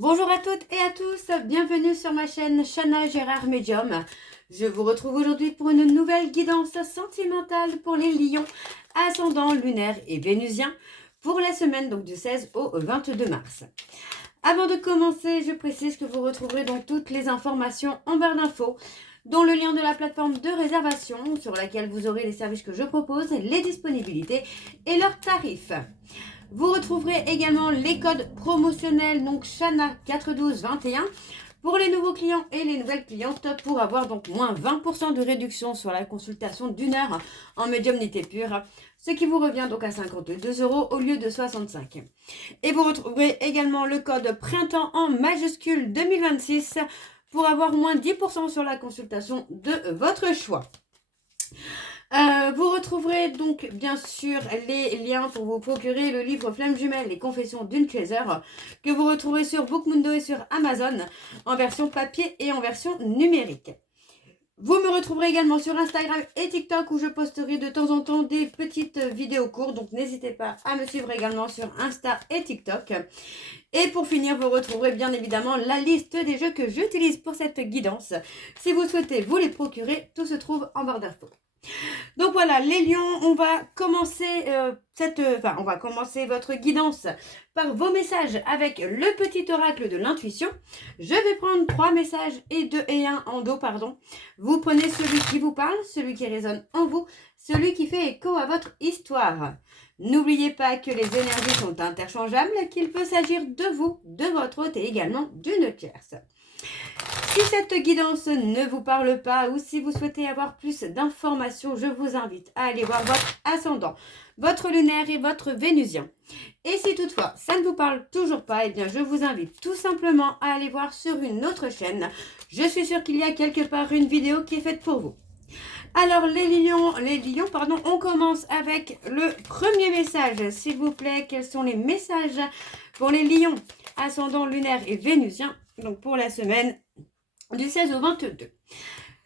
Bonjour à toutes et à tous, bienvenue sur ma chaîne Chana Gérard Medium. Je vous retrouve aujourd'hui pour une nouvelle guidance sentimentale pour les lions, ascendant lunaire et vénusien pour la semaine donc du 16 au 22 mars. Avant de commencer, je précise que vous retrouverez donc toutes les informations en barre d'infos, dont le lien de la plateforme de réservation sur laquelle vous aurez les services que je propose, les disponibilités et leurs tarifs. Vous retrouverez également les codes promotionnels, donc Chana 41221 pour les nouveaux clients et les nouvelles clientes pour avoir donc moins 20% de réduction sur la consultation d'une heure en médiumnité pure, ce qui vous revient donc à 52 € au lieu de 65. Et vous retrouverez également le code printemps en majuscule 2026 pour avoir moins 10% sur la consultation de votre choix. Vous retrouverez donc bien sûr les liens pour vous procurer le livre Flamme Jumelle, les confessions d'une chaser, que vous retrouverez sur Bookmundo et sur Amazon en version papier et en version numérique. Vous me retrouverez également sur Instagram et TikTok où je posterai de temps en temps des petites vidéos courtes, donc n'hésitez pas à me suivre également sur Insta et TikTok. Et pour finir, vous retrouverez bien évidemment la liste des jeux que j'utilise pour cette guidance. Si vous souhaitez vous les procurer, tout se trouve en barre d'infos. Donc voilà, les lions, on va commencer votre guidance par vos messages avec le petit oracle de l'intuition. Je vais prendre 3 messages et 2 et 1 en dos, pardon. Vous prenez celui qui vous parle, celui qui résonne en vous, celui qui fait écho à votre histoire. N'oubliez pas que les énergies sont interchangeables, qu'il peut s'agir de vous, de votre hôte et également d'une tierce. Si cette guidance ne vous parle pas ou si vous souhaitez avoir plus d'informations, je vous invite à aller voir votre ascendant, votre lunaire et votre vénusien. Et si toutefois ça ne vous parle toujours pas, eh bien je vous invite tout simplement à aller voir sur une autre chaîne. Je suis sûre qu'il y a quelque part une vidéo qui est faite pour vous. Alors les lions, on commence avec le premier message. S'il vous plaît, quels sont les messages pour les lions, ascendant lunaire et vénusien, donc pour la semaine du 16 au 22.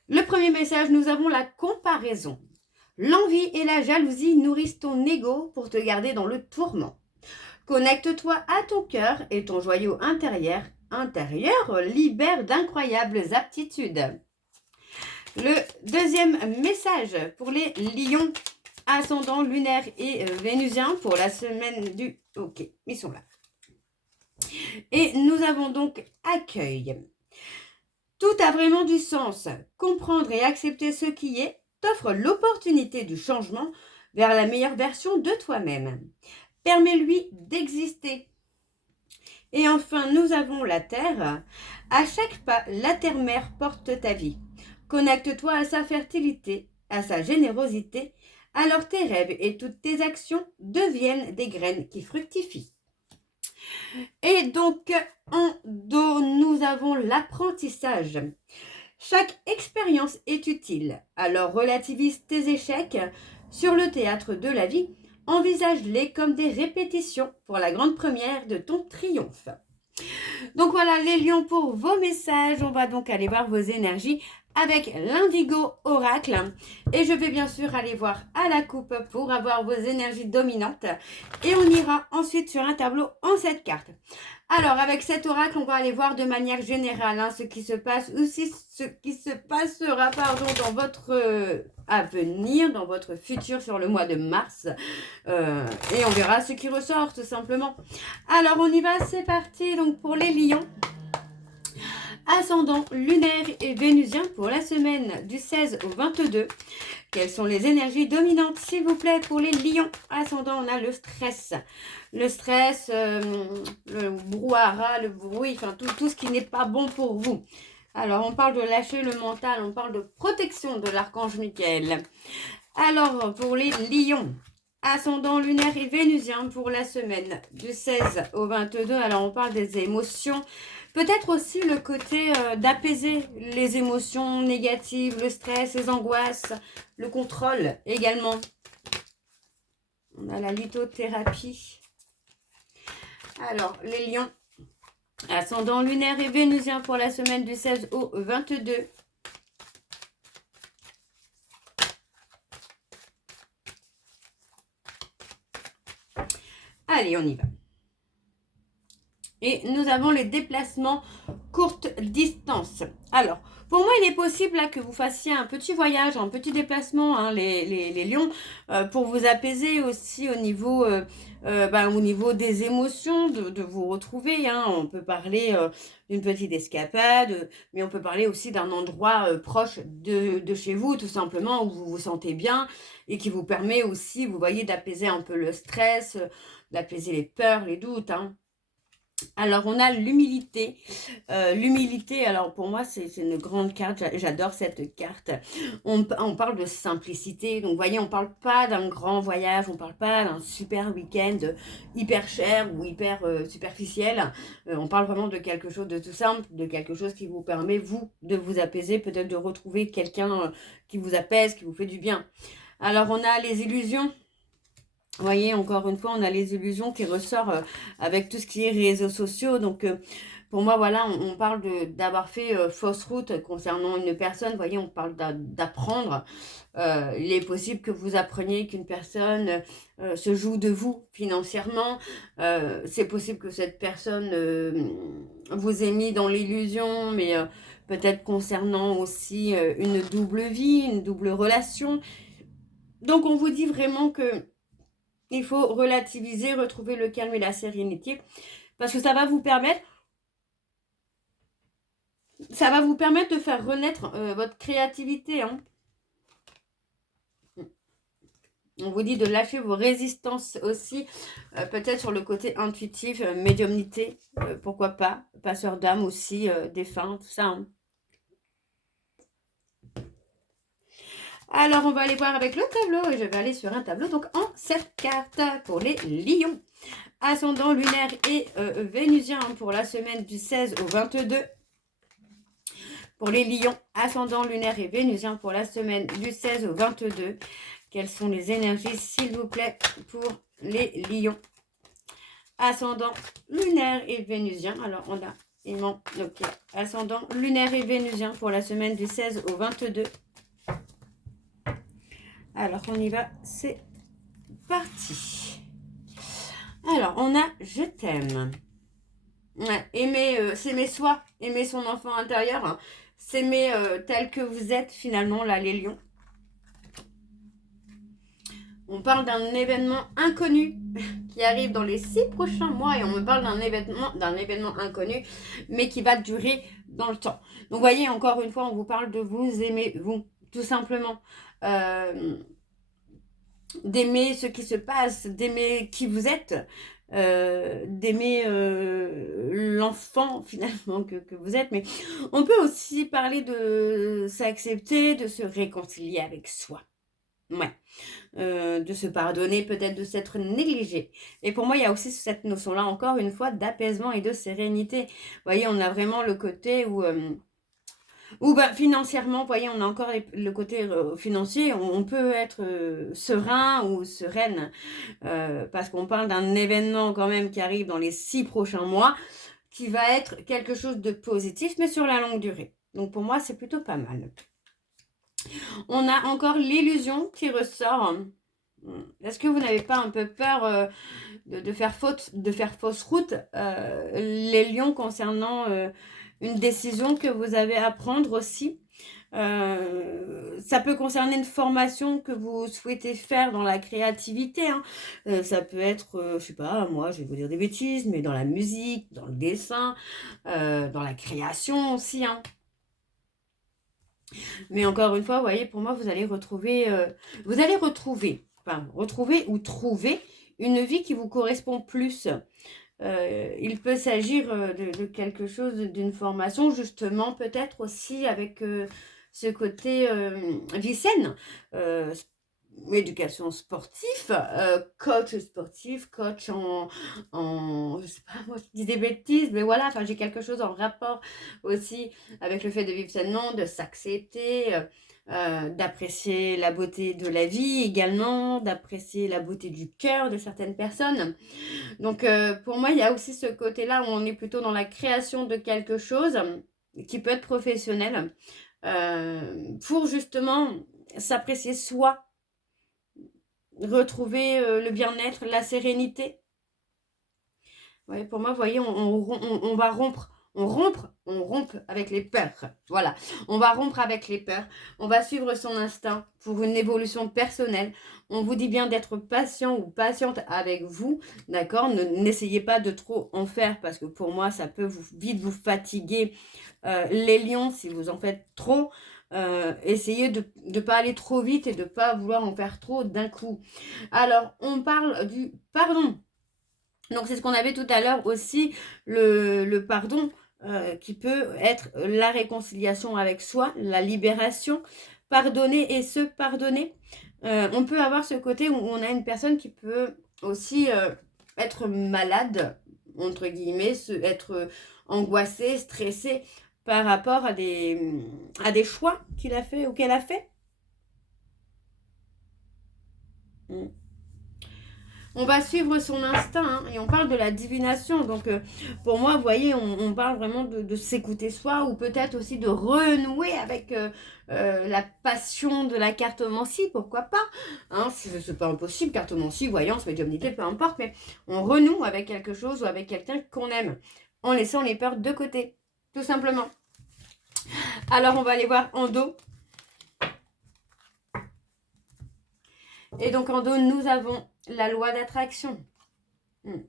Le premier message, nous avons la comparaison. L'envie et la jalousie nourrissent ton ego pour te garder dans le tourment. Connecte-toi à ton cœur et ton joyau intérieur libère d'incroyables aptitudes. Le deuxième message pour les lions, ascendant lunaire et vénusien pour la semaine du... Ok, ils sont là. Et nous avons donc accueil. Tout a vraiment du sens. Comprendre et accepter ce qui est t'offre l'opportunité du changement vers la meilleure version de toi-même. Permets-lui d'exister. Et enfin, nous avons la Terre. À chaque pas, la Terre-Mère porte ta vie. Connecte-toi à sa fertilité, à sa générosité, alors tes rêves et toutes tes actions deviennent des graines qui fructifient. Et donc, en dos, nous avons l'apprentissage. Chaque expérience est utile, alors relativise tes échecs. Sur le théâtre de la vie, envisage-les comme des répétitions pour la grande première de ton triomphe. Donc voilà les lions pour vos messages. On va donc aller voir vos énergies avec l'indigo oracle. Et je vais bien sûr aller voir à la coupe pour avoir vos énergies dominantes. Et on ira ensuite sur un tableau en 7 cartes. Alors avec cet oracle, on va aller voir de manière générale ce qui se passe, ou ce qui se passera dans votre avenir, dans votre futur sur le mois de mars. Et on verra ce qui ressort tout simplement. Alors on y va, c'est parti donc pour les lions. Ascendant lunaire et vénusien pour la semaine du 16 au 22. Quelles sont les énergies dominantes, s'il vous plaît, pour les lions? Ascendant, on a le stress. Le stress, le brouhaha, le bruit, enfin tout ce qui n'est pas bon pour vous. Alors, on parle de lâcher le mental, on parle de protection de l'archange Michael. Alors, pour les lions, ascendant lunaire et vénusien pour la semaine du 16 au 22. Alors, on parle des émotions. Peut-être aussi le côté d'apaiser les émotions négatives, le stress, les angoisses, le contrôle également. On a la lithothérapie. Alors, les lions, ascendant lunaire et vénusien pour la semaine du 16 au 22. Allez, on y va. Et nous avons les déplacements courte distance. Alors, pour moi, il est possible là, que vous fassiez un petit voyage, un petit déplacement, hein, les lions, pour vous apaiser aussi au niveau des émotions, de vous retrouver. Hein. On peut parler d'une petite escapade, mais on peut parler aussi d'un endroit proche de chez vous, tout simplement, où vous vous sentez bien et qui vous permet aussi, vous voyez, d'apaiser un peu le stress, d'apaiser les peurs, les doutes. Hein. Alors, on a l'humilité. L'humilité, alors pour moi, c'est une grande carte. J'adore cette carte. On parle de simplicité. Donc, vous voyez, on ne parle pas d'un grand voyage. On ne parle pas d'un super week-end hyper cher ou hyper superficiel. On parle vraiment de quelque chose de tout simple, de quelque chose qui vous permet, vous, de vous apaiser, peut-être de retrouver quelqu'un qui vous apaise, qui vous fait du bien. Alors, on a les illusions. Vous voyez, encore une fois, on a les illusions qui ressortent avec tout ce qui est réseaux sociaux. Donc, pour moi, voilà, on parle d'avoir fait fausse route concernant une personne. Vous voyez, on parle d'apprendre. Il est possible que vous appreniez qu'une personne se joue de vous financièrement. C'est possible que cette personne vous ait mis dans l'illusion, mais peut-être concernant aussi une double vie, une double relation. Donc, on vous dit vraiment que il faut relativiser, retrouver le calme et la sérénité parce que ça va vous permettre de faire renaître votre créativité. Hein. On vous dit de lâcher vos résistances aussi, peut-être sur le côté intuitif, médiumnité, pourquoi pas, passeur d'âme aussi, défunt, tout ça. Hein. Alors, on va aller voir avec le tableau et je vais aller sur un tableau donc en 7 cartes pour les lions. Ascendant lunaire et vénusien pour la semaine du 16 au 22. Pour les lions, ascendant lunaire et vénusien pour la semaine du 16 au 22. Quelles sont les énergies, s'il vous plaît, pour les lions? Ascendant lunaire et vénusien. Alors, on a ok. Ascendant lunaire et vénusien pour la semaine du 16 au 22. Alors, on y va. C'est parti. Alors, on a je t'aime. Ouais, s'aimer soi, aimer son enfant intérieur, hein. S'aimer tel que vous êtes finalement, là, les lions. On parle d'un événement inconnu qui arrive dans les 6 prochains mois et on me parle d'un événement inconnu, mais qui va durer dans le temps. Donc, vous voyez, encore une fois, on vous parle de vous aimer, vous, tout simplement. D'aimer ce qui se passe, d'aimer qui vous êtes, d'aimer l'enfant finalement que vous êtes. Mais on peut aussi parler de s'accepter, de se réconcilier avec soi. Ouais. De se pardonner, peut-être de s'être négligé. Et pour moi, il y a aussi cette notion-là, encore une fois, d'apaisement et de sérénité. Vous voyez, on a vraiment le côté où financièrement, vous voyez, on a encore le côté financier, on peut être serein ou sereine, parce qu'on parle d'un événement quand même qui arrive dans les 6 prochains mois, qui va être quelque chose de positif, mais sur la longue durée. Donc pour moi, c'est plutôt pas mal. On a encore l'illusion qui ressort. Est-ce que vous n'avez pas un peu peur de faire fausse route, les lions, concernant une décision que vous avez à prendre aussi? Ça peut concerner une formation que vous souhaitez faire dans la créativité. Hein. Ça peut être, je sais pas, moi je vais vous dire des bêtises, mais dans la musique, dans le dessin, dans la création aussi. Hein. Mais encore une fois, vous voyez, pour moi, vous allez retrouver ou trouver une vie qui vous correspond plus. Il peut s'agir de quelque chose, d'une formation, justement, peut-être aussi avec ce côté vie saine, éducation sportive, coach sportif, coach je sais pas, moi je dis des bêtises, mais voilà, enfin j'ai quelque chose en rapport aussi avec le fait de vivre sainement, de s'accepter, d'apprécier la beauté de la vie également, d'apprécier la beauté du cœur de certaines personnes. Donc pour moi, il y a aussi ce côté-là où on est plutôt dans la création de quelque chose qui peut être professionnel, pour justement s'apprécier soi, retrouver le bien-être, la sérénité. Vous Ouais, pour moi, vous voyez, on va rompre. On rompt avec les peurs. Voilà, on va rompre avec les peurs. On va suivre son instinct pour une évolution personnelle. On vous dit bien d'être patient ou patiente avec vous, d'accord? N'essayez pas de trop en faire parce que pour moi, ça peut vite vous fatiguer. Les lions, si vous en faites trop, essayez de ne pas aller trop vite et de ne pas vouloir en faire trop d'un coup. Alors, on parle du pardon. Donc, c'est ce qu'on avait tout à l'heure aussi, le pardon, qui peut être la réconciliation avec soi, la libération, pardonner et se pardonner. On peut avoir ce côté où on a une personne qui peut aussi être malade, entre guillemets, être angoissée, stressée par rapport à des choix qu'il a fait ou qu'elle a fait. Mm. On va suivre son instinct hein, et on parle de la divination. Donc, pour moi, vous voyez, on parle vraiment de s'écouter soi ou peut-être aussi de renouer avec la passion de la cartomancie, pourquoi pas hein, c'est pas impossible, cartomancie, voyance, médiumnité, peu importe, mais on renoue avec quelque chose ou avec quelqu'un qu'on aime en laissant les peurs de côté, tout simplement. Alors, on va aller voir en dos. Et donc, en dos, nous avons la loi d'attraction. Vous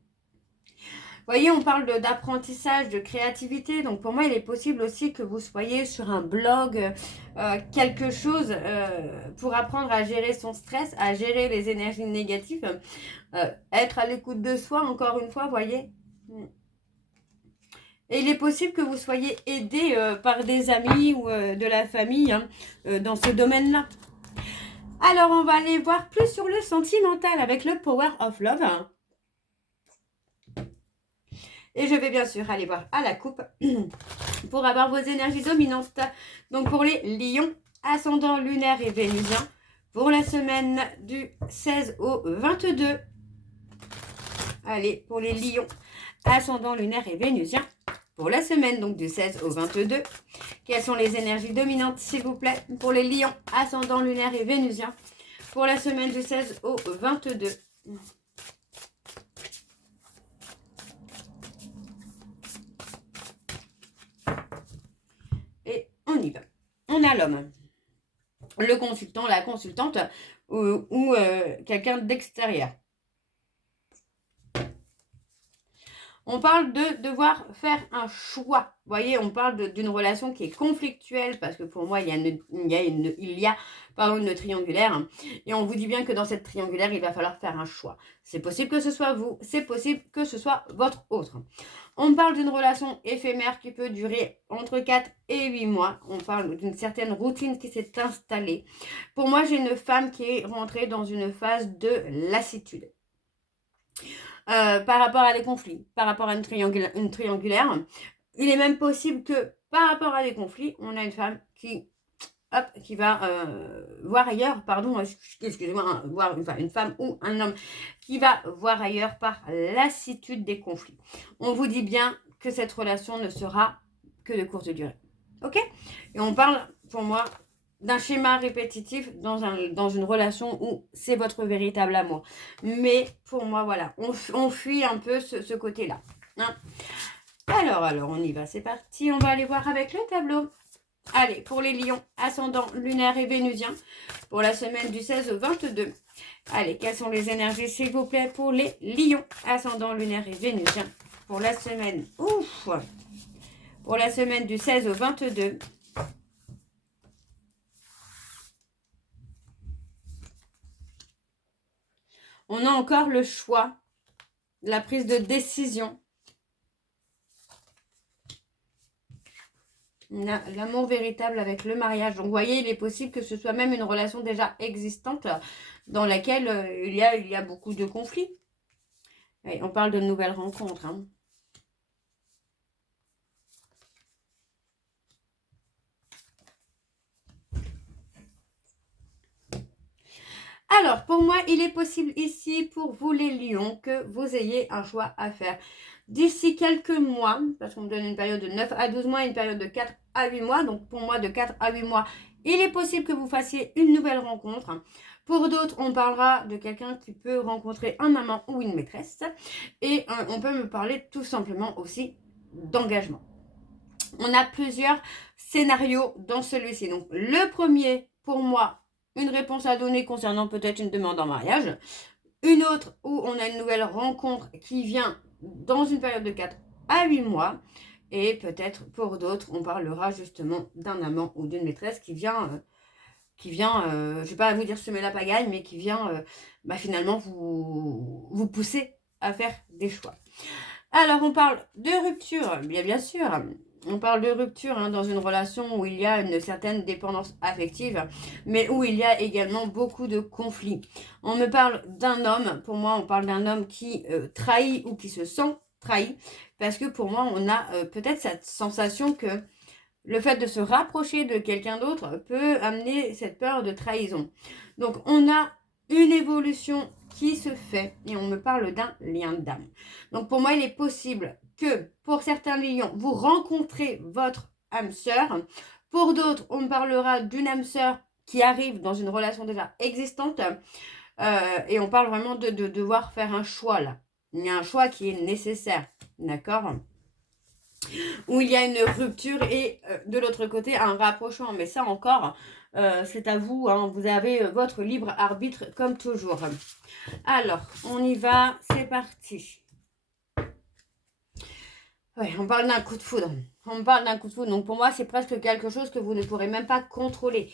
voyez, on parle d'apprentissage, de créativité. Donc, pour moi, il est possible aussi que vous soyez sur un blog, quelque chose pour apprendre à gérer son stress, à gérer les énergies négatives, être à l'écoute de soi, encore une fois, vous voyez. Et il est possible que vous soyez aidé par des amis ou de la famille hein, dans ce domaine-là. Alors, on va aller voir plus sur le sentimental avec le Power of Love. Et je vais bien sûr aller voir à la coupe pour avoir vos énergies dominantes. Donc pour les lions, ascendant lunaire et vénusien, pour la semaine du 16 au 22. Allez, pour les lions, ascendant lunaire et vénusien, pour la semaine donc du 16 au 22. Quelles sont les énergies dominantes, s'il vous plaît, pour les lions, ascendant lunaire et vénusien, pour la semaine du 16 au 22. Et on y va. On a l'homme, le consultant, la consultante ou quelqu'un d'extérieur. On parle de devoir faire un choix. Vous voyez, on parle d'une relation qui est conflictuelle parce que pour moi, il y a une triangulaire. Et on vous dit bien que dans cette triangulaire, il va falloir faire un choix. C'est possible que ce soit vous, c'est possible que ce soit votre autre. On parle d'une relation éphémère qui peut durer entre 4 et 8 mois. On parle d'une certaine routine qui s'est installée. Pour moi, j'ai une femme qui est rentrée dans une phase de lassitude. Par rapport à des conflits, par rapport à une triangulaire. Il est même possible que par rapport à des conflits, on a une femme qui va voir ailleurs, pardon, excusez-moi, voir une femme ou un homme qui va voir ailleurs par lassitude des conflits. On vous dit bien que cette relation ne sera que de courte durée. Ok? Et on parle, pour moi, d'un schéma répétitif dans une relation où c'est votre véritable amour. Mais pour moi, voilà, on fuit un peu ce côté-là. Hein. Alors, on y va, c'est parti. On va aller voir avec le tableau. Allez, pour les lions, ascendant lunaire et vénusien, pour la semaine du 16 au 22. Allez, quelles sont les énergies, s'il vous plaît, pour les lions, ascendant lunaire et vénusien, pour la semaine, pour la semaine du 16 au 22. On a encore le choix, la prise de décision. L'amour véritable avec le mariage. Donc, vous voyez, il est possible que ce soit même une relation déjà existante dans laquelle il y a beaucoup de conflits. Et on parle de nouvelles rencontres. Hein. Alors, pour moi, il est possible ici, pour vous les lions, que vous ayez un choix à faire. D'ici quelques mois, parce qu'on me donne une période de 9 à 12 mois, une période de 4 à 8 mois. Donc, pour moi, de 4 à 8 mois, il est possible que vous fassiez une nouvelle rencontre. Pour d'autres, on parlera de quelqu'un qui peut rencontrer un amant ou une maîtresse. Et on peut me parler tout simplement aussi d'engagement. On a plusieurs scénarios dans celui-ci. Donc, le premier, pour moi, une réponse à donner concernant peut-être une demande en mariage. Une autre où on a une nouvelle rencontre qui vient dans une période de 4 à 8 mois. Et peut-être pour d'autres, on parlera justement d'un amant ou d'une maîtresse qui vient, je ne vais pas vous dire semer la pagaille, mais qui vient finalement vous pousser à faire des choix. Alors, on parle de rupture, bien sûr. On parle de rupture dans une relation où il y a une certaine dépendance affective, mais où il y a également beaucoup de conflits. On me parle d'un homme, pour moi, on parle d'un homme qui trahit ou qui se sent trahi, parce que pour moi, on a peut-être cette sensation que le fait de se rapprocher de quelqu'un d'autre peut amener cette peur de trahison. Donc, on a une évolution qui se fait et on me parle d'un lien d'âme. Donc, pour moi, il est possible que pour certains lions, vous rencontrez votre âme sœur. Pour d'autres, on me parlera d'une âme sœur qui arrive dans une relation déjà existante. Et on parle vraiment de devoir faire un choix là. Il y a un choix qui est nécessaire. D'accord ? Où il y a une rupture et de l'autre côté un rapprochement. Mais ça encore, c'est à vous. Vous avez votre libre arbitre comme toujours. Alors, on y va. C'est parti. Ouais, on parle d'un coup de foudre. On parle d'un coup de foudre. Donc pour moi, c'est presque quelque chose que vous ne pourrez même pas contrôler.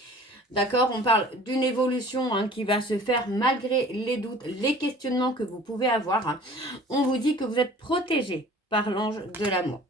D'accord? On parle d'une évolution qui va se faire malgré les doutes, les questionnements que vous pouvez avoir. On vous dit que vous êtes protégé par l'ange de l'amour.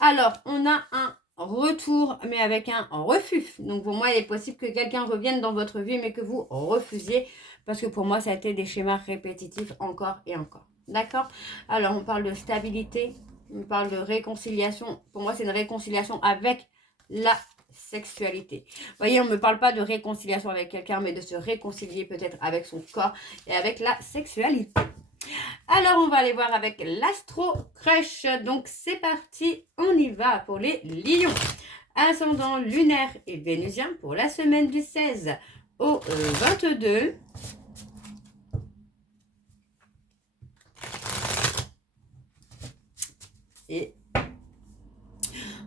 Alors, on a un retour, mais avec un refus. Donc, pour moi, il est possible que quelqu'un revienne dans votre vie, mais que vous refusiez. Parce que pour moi, ça a été des schémas répétitifs encore et encore. D'accord? Alors, on parle de stabilité. On parle de réconciliation. Pour moi, c'est une réconciliation avec la sexualité. Vous voyez, on ne me parle pas de réconciliation avec quelqu'un, mais de se réconcilier peut-être avec son corps et avec la sexualité. Alors, on va aller voir avec l'Astro Crèche. Donc, c'est parti. On y va pour les lions. Ascendant lunaire et vénusien pour la semaine du 16 au 22. Et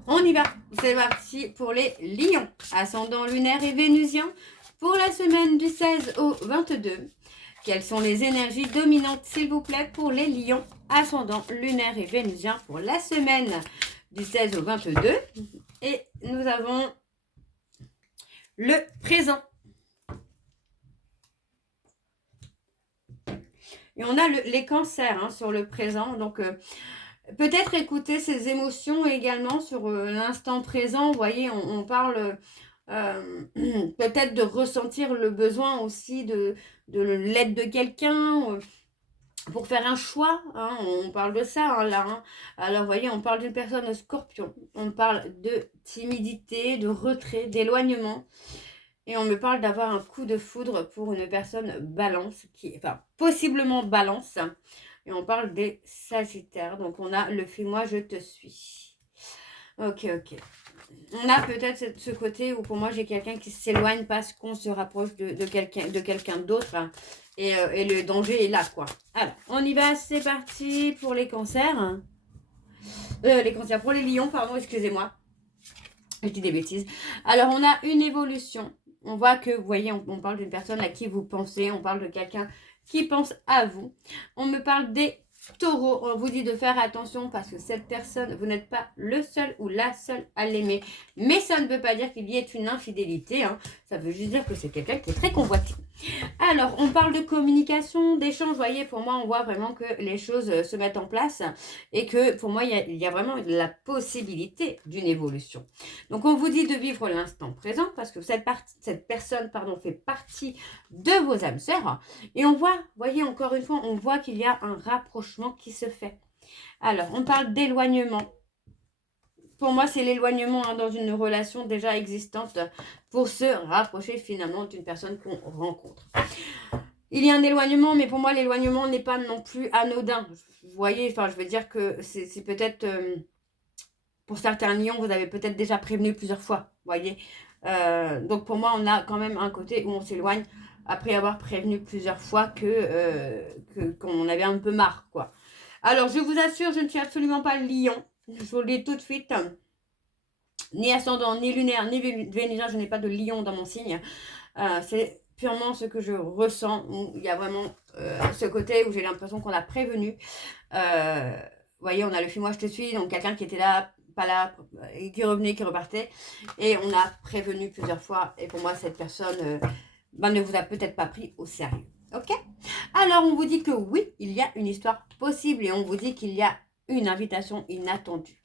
on y va. C'est parti pour les lions. Ascendant lunaire et vénusien pour la semaine du 16 au 22. Quelles sont les énergies dominantes, s'il vous plaît, pour les lions, ascendant lunaire et vénusien pour la semaine du 16 au 22. Et nous avons le présent. Et on a les cancers sur le présent. Donc, peut-être écouter ses émotions également sur l'instant présent. Vous voyez, on parle peut-être de ressentir le besoin aussi de l'aide de quelqu'un pour faire un choix. On parle de ça là. Alors, vous voyez, on parle d'une personne scorpion. On parle de timidité, de retrait, d'éloignement. Et on me parle d'avoir un coup de foudre pour une personne balance, possiblement balance. Et on parle des sagittaires. Donc, on a le fais-moi, je te suis. Ok. On a peut-être ce côté où pour moi, j'ai quelqu'un qui s'éloigne parce qu'on se rapproche de quelqu'un d'autre. Et le danger est là, quoi. Alors, on y va. C'est parti pour les cancers. Pour les lions, pardon, excusez-moi. Je dis des bêtises. Alors, on a une évolution. On voit que, vous voyez, on parle d'une personne à qui vous pensez. On parle de quelqu'un qui pense à vous. On me parle des taureaux. On vous dit de faire attention parce que cette personne, vous n'êtes pas le seul ou la seule à l'aimer. Mais ça ne veut pas dire qu'il y ait une infidélité. Ça veut juste dire que c'est quelqu'un qui est très convoité. Alors, on parle de communication, d'échange. Vous voyez, pour moi, on voit vraiment que les choses se mettent en place et que pour moi, il y a vraiment la possibilité d'une évolution. Donc, on vous dit de vivre l'instant présent parce que cette personne fait partie de vos âmes sœurs. Et on voit, vous voyez, encore une fois, on voit qu'il y a un rapprochement qui se fait. Alors, on parle d'éloignement. Pour moi, c'est l'éloignement dans une relation déjà existante pour se rapprocher finalement d'une personne qu'on rencontre. il y a un éloignement, mais pour moi, l'éloignement n'est pas non plus anodin. Vous voyez, enfin, je veux dire que c'est peut-être, pour certains lions, vous avez peut-être déjà prévenu plusieurs fois, vous voyez. Donc pour moi, on a quand même un côté où on s'éloigne après avoir prévenu plusieurs fois qu'on avait un peu marre, quoi. Alors, je vous assure, je ne suis absolument pas lion. Je vous le dis tout de suite. Ni ascendant, ni lunaire, ni vénusien, je n'ai pas de lion dans mon signe. C'est purement ce que je ressens. Il y a vraiment ce côté où j'ai l'impression qu'on a prévenu. Vous voyez, on a le fuis-moi, je te suis. Donc, quelqu'un qui était là, pas là, qui revenait, qui repartait. Et on a prévenu plusieurs fois. Et pour moi, cette personne ne vous a peut-être pas pris au sérieux. Ok? Alors, on vous dit que oui, il y a une histoire possible. Et on vous dit qu'il y a une invitation inattendue.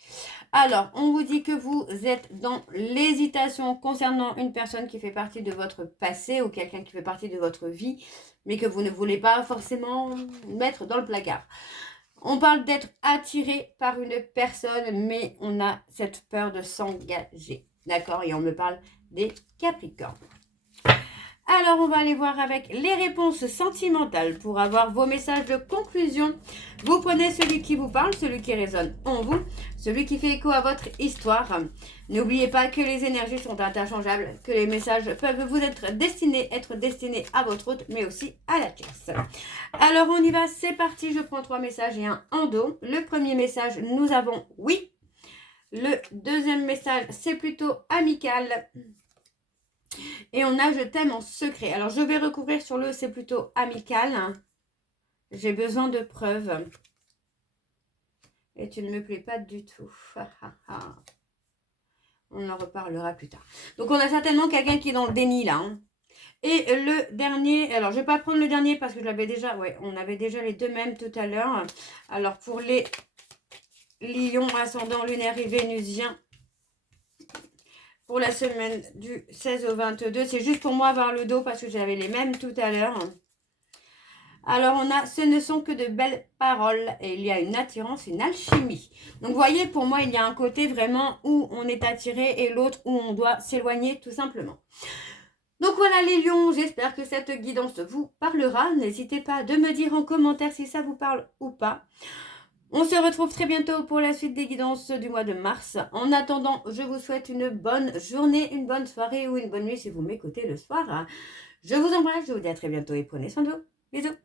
Alors, on vous dit que vous êtes dans l'hésitation concernant une personne qui fait partie de votre passé ou quelqu'un qui fait partie de votre vie, mais que vous ne voulez pas forcément mettre dans le placard. On parle d'être attiré par une personne, mais on a cette peur de s'engager. D'accord? Et on me parle des Capricornes. Alors, on va aller voir avec les réponses sentimentales pour avoir vos messages de conclusion. Vous prenez celui qui vous parle, celui qui résonne en vous, celui qui fait écho à votre histoire. N'oubliez pas que les énergies sont interchangeables, que les messages peuvent vous être destinés à votre hôte, mais aussi à la tierce. Alors, on y va, c'est parti. Je prends 3 messages et un en dos. Le premier message, nous avons oui. Le deuxième message, c'est plutôt amical. Et on a je t'aime en secret. Alors, je vais recouvrir sur le c'est plutôt amical. J'ai besoin de preuves. Et tu ne me plais pas du tout. On en reparlera plus tard. Donc, on a certainement quelqu'un qui est dans le déni là. Hein. Et le dernier, alors je ne vais pas prendre le dernier parce que je l'avais déjà, ouais, on avait déjà les deux mêmes tout à l'heure. Alors, pour les lions ascendant lunaire et vénusien, pour la semaine du 16 au 22. C'est juste pour moi avoir le dos parce que j'avais les mêmes tout à l'heure. Alors, on a « Ce ne sont que de belles paroles » et il y a une attirance, une alchimie. Donc, vous voyez, pour moi, il y a un côté vraiment où on est attiré et l'autre où on doit s'éloigner tout simplement. Donc, voilà les lions, j'espère que cette guidance vous parlera. N'hésitez pas de me dire en commentaire si ça vous parle ou pas. On se retrouve très bientôt pour la suite des guidances du mois de mars. En attendant, je vous souhaite une bonne journée, une bonne soirée ou une bonne nuit si vous m'écoutez le soir. Je vous embrasse, je vous dis à très bientôt et prenez soin de vous. Bisous.